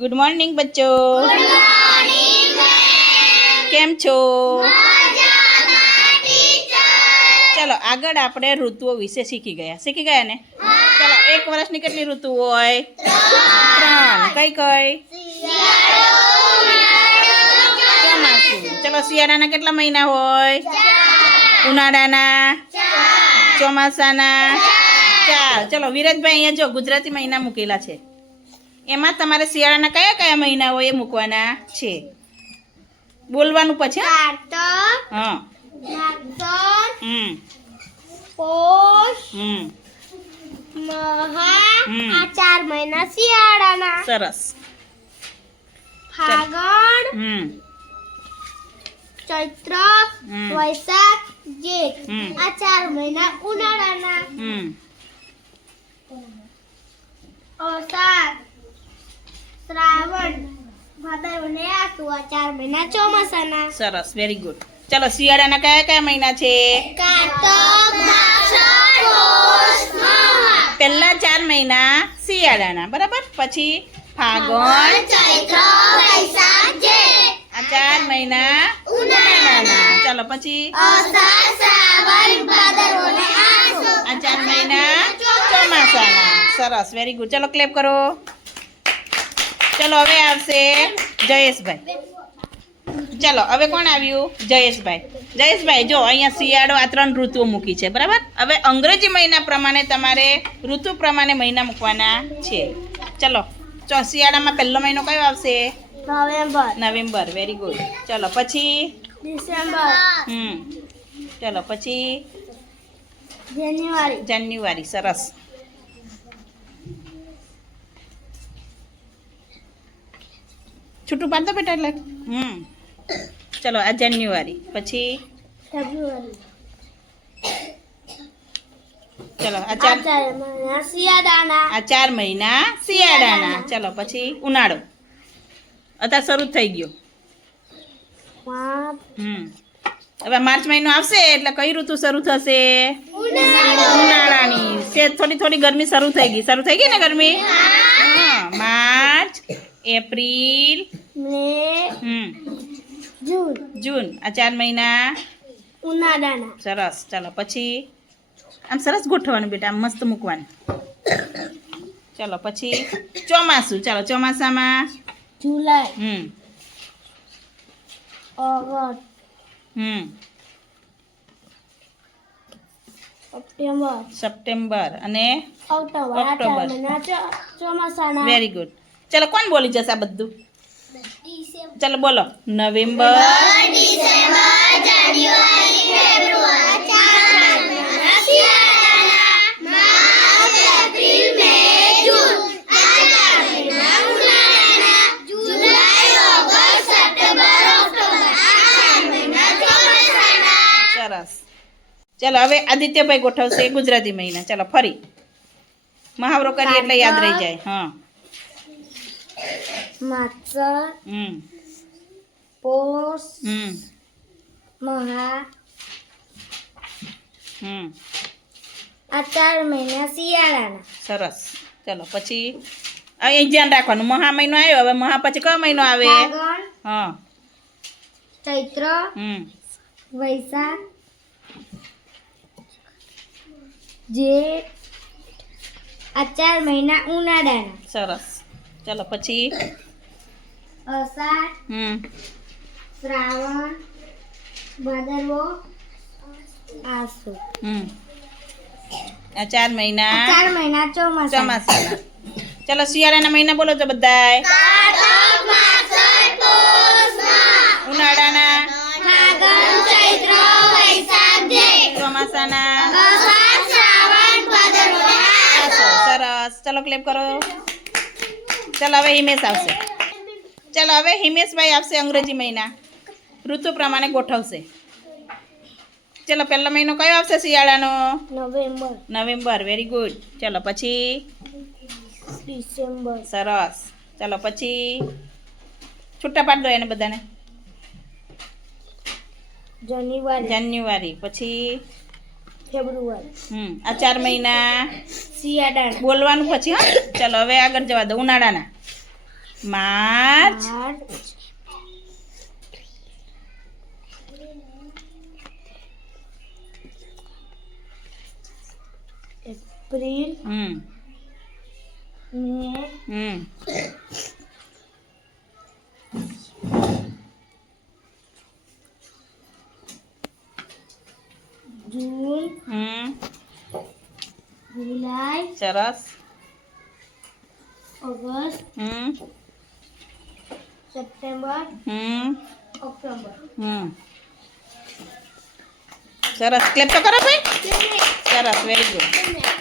Good morning બચ્ચો. કેમ છો? ચલો આગળ આપણે ઋતુઓ વિશે શીખી ગયા ને? ચલો 1 વર્ષની કેટલી ઋતુ હોય? 3. કઈ કઈ? ચોમાસું. ચલો શિયાળાના કેટલા મહિના હોય? ઉનાળાના, ચોમાસાના 4. ચલો વિરાજભાઈ અહીંયા જો ગુજરાતી મહિના મૂકેલા છે. એમાં તમારે શિયાળાના કયા કયા મહિના હોય એ મૂકવાના છે. બોલવાનું પછી. હા. પોષ, મહા, આ 4 મહિના શિયાળાના. સરસ. ફાગણ, ચૈત્ર, વૈશાખ, જેઠ, આ 4 મહિના ઉનાળાના. અષાઢ, શ્રાવણ, ભાદરવો ને આસો, આ 4 મહિના ચોમાસાના. સરસ, વેરી ગુડ. ચલો શિયાળાના કયા કયા મહિના છે? કારતક, માક્ષર, પોષ, મહા. પહેલા 4 મહિના શિયાળાના, બરાબર. પછી ફાગણ, ચૈત્ર, વૈશાખ, જેઠ, આ 4 મહિના ઉનાળાના. ચલો પછી અષાઢ, શ્રાવણ, ભાદરવો ને આસો, આ 4 મહિના ચોમાસાના. સરસ, વેરી ગુડ. ચલો ક્લેપ કરો. ચલો હવે આવશે જયેશભાઈ. ચલો હવે કોણ આવ્યું? જયેશભાઈ. જયેશભાઈ જો અહીંયા શિયાળો, આ 3 ઋતુઓ મૂકી છે, બરાબર. હવે અંગ્રેજી મહિના પ્રમાણે તમારે ઋતુ પ્રમાણે મહિના મૂકવાના છે. ચલો શિયાળામાં પહેલો મહિનો કયો આવશે? નવેમ્બર. Very good. ચલો પછી ડિસેમ્બર, ચલો પછી જાન્યુઆરી. સરસ. છૂટું પાડતો બેટા એટલે. ચલો આ જાન્યુઆરી. પછી ફેબ્રુઆરી. ચલો આ 4 મહિના શિયાળાના. આ 4 મહિના શિયાળાના. ચલો પછી ઉનાળો અત્યારે શરૂ થઈ ગયો. હવે માર્ચ મહિનો આવશે એટલે કઈ ઋતુ શરૂ થશે? ઉનાળાની. થોડી ગરમી શરૂ થઈ ગઈ ને ગરમી? હા. માર્ચ, એપ્રિલ, મે, જૂન, આ 4 મહિના ઉનાળાના. સરસ. ચલો પછી આમ સરસ ગોઠવવાનું બેટા, આમ મસ્ત મૂકવાનું. ચલો પછી ચોમાસું. ચલો ચોમાસામાં જુલાઈ, ઓગસ્ટ, સપ્ટેમ્બર અને ઓક્ટોબર. ચોમાસાના. Very good. ચલો કોણ બોલી જશે આ બધું? ચલો બોલો. નવેમ્બર, ડિસેમ્બર, જાન્યુઆરી, ફેબ્રુઆરી, માર્ચ, એપ્રિલ, મે, જૂન, જુલાઈ, ઓગસ્ટ, સપ્ટેમ્બર, ઓક્ટોબર, સરસ. ચલો હવે આદિત્યભાઈ ગોઠવશે ગુજરાતી મહિના. ચલો ફરી મહાવરો કરીએ એટલે યાદ રહી જાય. હા. માક્ષર, પોષ, મહા, આ 4 મહિના શિયાળાના. સરસ. ચલો પછી અહીં ધ્યાન રાખવાનું. મહા મહિનો આવ્યો. હવે મહા પછી કયો મહિનો આવે? ફાગણ, હા. ચૈત્ર, વૈશાખ, જેઠ, આ 4 મહિના ઉનાળાના. સરસ. ચલો પછી અષાઢ, શ્રાવણ, ભાદરવો, આસો, આ 4 મહિના 4 મહિના ચોમાસાના. ચલો શિયાળાના મહિના બોલો તો બધાય. ઉનાળાના ચોમાસાના. સરસ. ચલો ક્લેપ કરો. ચલો હવે હિમેશ આવશે. ચલો હવે હિમેશભાઈ આવશે. અંગ્રેજી મહિના ઋતુ પ્રમાણે ગોઠવશે. ચલો પહેલો મહિનો કયો આવશે શિયાળાનો? નવેમ્બર. Very good. ચલો પછી ડિસેમ્બર. સરસ. ચલો પછી છૂટા પાડ દો એને બધાને. જાન્યુઆરી. પછી ફેબ્રુઆરી. આ 4 મહિના શિયાળાના. બોલવાનું પછી. હા ચલો હવે આગળ જવા દો. ઉનાળાના માર્ચ માર્ચ એપ્રિલ હમ મે હમ જૂન હમ જુલાઈ સરસ ઓગસ્ટ હમ સપ્ટેમ્બર હમ ઓક્ટોબર હમ સરસ ક્લેપ તો કરો ભાઈ સરસ વેરી ગુડ